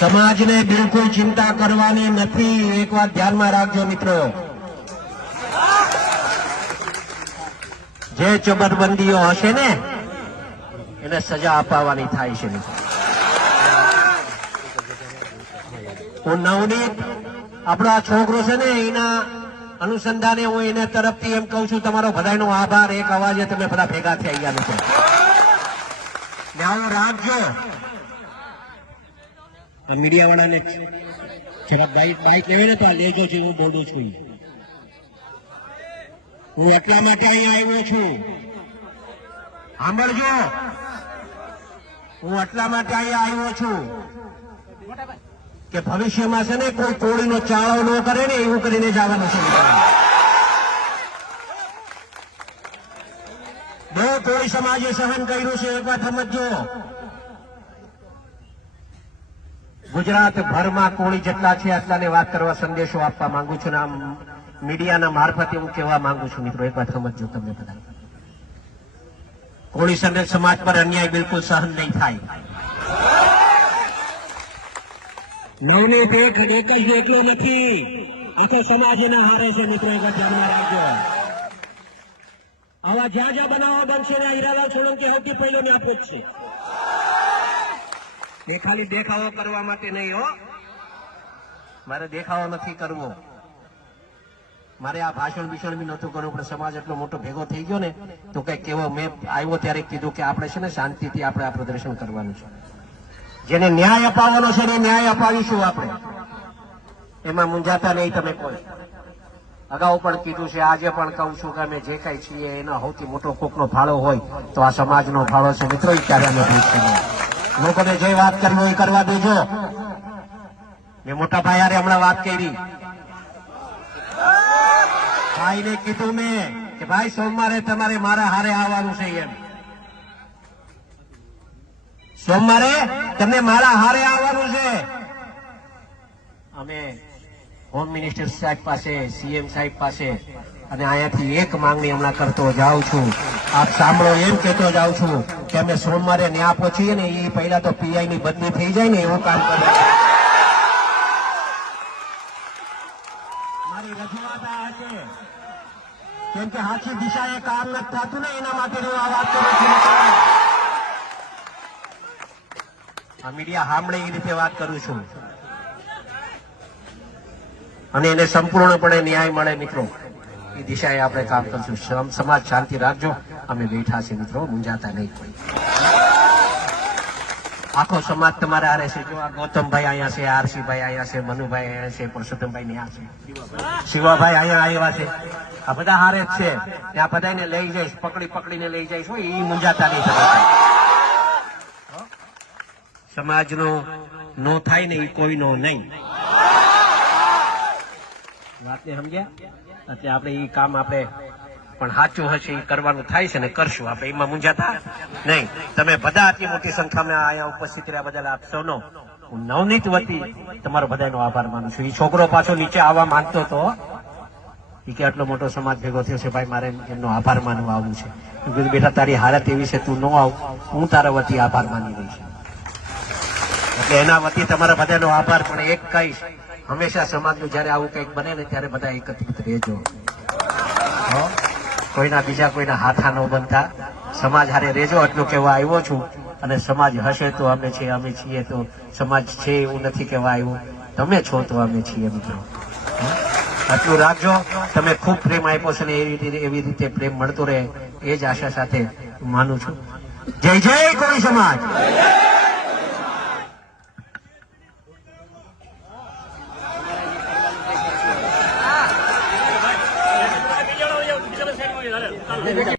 સમાજને બિલકુલ ચિંતા કરવાની નથી. એક વાત ધ્યાનમાં રાખજો મિત્રો. જે ચબરબંધીઓ હશે ને, એને સજા અપાવવાની થાય છે હું નવનીત, આપણો આ છોકરો છે ને, એના અનુસંધાને હું એને તરફથી એમ કહું છું, તમારો બધાનો આભાર. એક અવાજે તમે બધા ભેગા થઈ ગયા લોકો ને આવો રાખજો. મીડિયા વાળાને જરાક બાઈક લેવી ને તો આ લેજો છે હું બોલું છું હું એટલા માટે અહીંયા આવ્યો છું. સાંભળજો. હું એટલા માટે અહીંયા આવ્યો છું કે ભવિષ્યમાં છે ને કોઈ કોળીનો ચાળો ન કરે ને એવું કરીને જવાનું છે બહુ કોળી સમાજે સહન કર્યું છે. એક વાત સમજજો. ગુજરાત ભરમાં કોળી જેટલા છે આટલાને વાત કરવા સંદેશો આપવા માંગુ છું આમ મીડિયાના મારફતે હું કહેવા માંગુ છું મિત્રો, એક વાત સમજો તમને બધા કોળી સંદેશ સમાજ પર અન્યાય બિલકુલ સહન નહીં થાય. નવનીત એક એક જ એકલો નથી. આખો સમાજ એના હારે છે મિત્રો, એક ધ્યાનમાં રાખજો. આવા જ્યાં જ્યાં બનાવવા બનશે ને આ હીરાલાલ સોલંકી સૌથી પહેલો ને આપે છે. એ ખાલી દેખાવો કરવા માટે નહીં, હો. મારે દેખાવો નથી કરવો. મારે આ ભાષણ ભીષણ બી નહોતું કરવું, પણ સમાજ એટલો મોટો ભેગો થઈ ગયો ને, તો કઈ કેવો મેં આવ્યો ત્યારે કીધું કે આપણે છે ને શાંતિથી આપણે આ પ્રદર્શન કરવાનું છે. જેને ન્યાય અપાવવાનો છે એને ન્યાય અપાવીશું આપણે. એમાં મૂંઝાતા નહીં તમે કોઈ. અગાઉ પણ કીધું છે, આજે પણ કહું છું કે અમે જે કઈ છીએ, એનો સૌથી મોટો કોકનો ફાળો હોય તો આ સમાજનો ફાળો છે. મિત્રો ત્યારે અમે ભૂલશું નહીં લોકોને જે વાત કરવી હોય કરવા દેજો. મેં મોટા ભાઈ યારે હમણાં વાત કરી. ભાઈને કીધું મેં કે, ભાઈ, સોમવારે તમારે મારા હારે આવવાનું છે એમ. સોમવારે તમને મારા હારે આવવાનું છે. અમે હોમ મિનિસ્ટર સાહેબ પાસે સીએમ સાહેબ પાસે. અને અહીંયાથી એક માંગણી હમણાં કરતો જાઉં છું. આપ સાંભળો, એમ કહેતો જાઉં છું કે અમે સોમવારે ન્યા પહોંચીએ ને એ પહેલા તો પીઆઈ ની બદલી થઈ જાય ને એવું કામ કરે. કેમ કે સાચી દિશા એ કામ નથી થતું ને એના માટે હું આ વાત કરું છું. આ મીડિયા સાંભળે એ રીતે વાત કરું છું. અને એને સંપૂર્ણપણે ન્યાય મળે મિત્રો. એ દિશાએ આપણે કામ કરશું. સમ- સમાજ શાંતિ રાખજો. અમે બેઠા છે મિત્રો, મૂંઝાતા નહીં કોઈ. આખો સમાજ તમારે હારે છે. જો આ ગૌતમભાઈ અહીંયા છે, આરસીભાઈ અહીંયા છે, મનુભાઈ અહીંયા છે, પરસોત્તમભાઈ ત્યાં છે. શિવાભાઈ અહીંયા આવ્યા છે. આ બધા હારે જ છે. ત્યાં બધાને લઈ જઈશ, પકડી પકડીને લઈ જઈશ. હોય એ મૂંઝાતા નહીં તમે સમાજનો નો થાય ને એ કોઈનો નહીં. વાતને સમજ્યા? એટલે આપણે એ કામ આપણે પણ સાચું હશે એ કરવાનું થાય છે ને કરશું આપણે. એમાં મૂંઝાતા નહીં. તમે બધા આટલી મોટી સંખ્યામાં અહીંયા ઉપસ્થિત રહ્યા બદલ આપ સૌનો હું નવનીત વતી તમારો બધાનો આભાર માનું છું. એ છોકરો પાછો નીચે આવવા માંગતો હતો એ કે આટલો મોટો સમાજ ભેગો થયો છે, ભાઈ મારે એમનો આભાર માનવા આવવું છે. કીધું, બેટા, તારી હાલત એવી છે, તું ન આવ. હું તારા વતી આભાર માની રહીશ એટલે એના વતી તમારા બધાનો આભાર પણ એક કહીશ. હંમેશા સમાજનું જ્યારે આવું કંઈક બને ને ત્યારે બધા એકત્રિત રહેજો? કોઈના બીજા કોઈના હાથા ન બનતા. સમાજ હારે રહેજો એટલું કહેવા આવ્યો છું. અને સમાજ હશે તો અમે છીએ અમે છીએ તો સમાજ છે એવું નથી કહેવા આવ્યું. તમે છો તો અમે છીએ મિત્રો? આટલું રાખજો. તમે ખૂબ પ્રેમ આપ્યો છે ને એવી રીતે એવી રીતે પ્રેમ મળતો રહે. એ જ આશા સાથે માનું છું. જય જય કોળી સમાજ!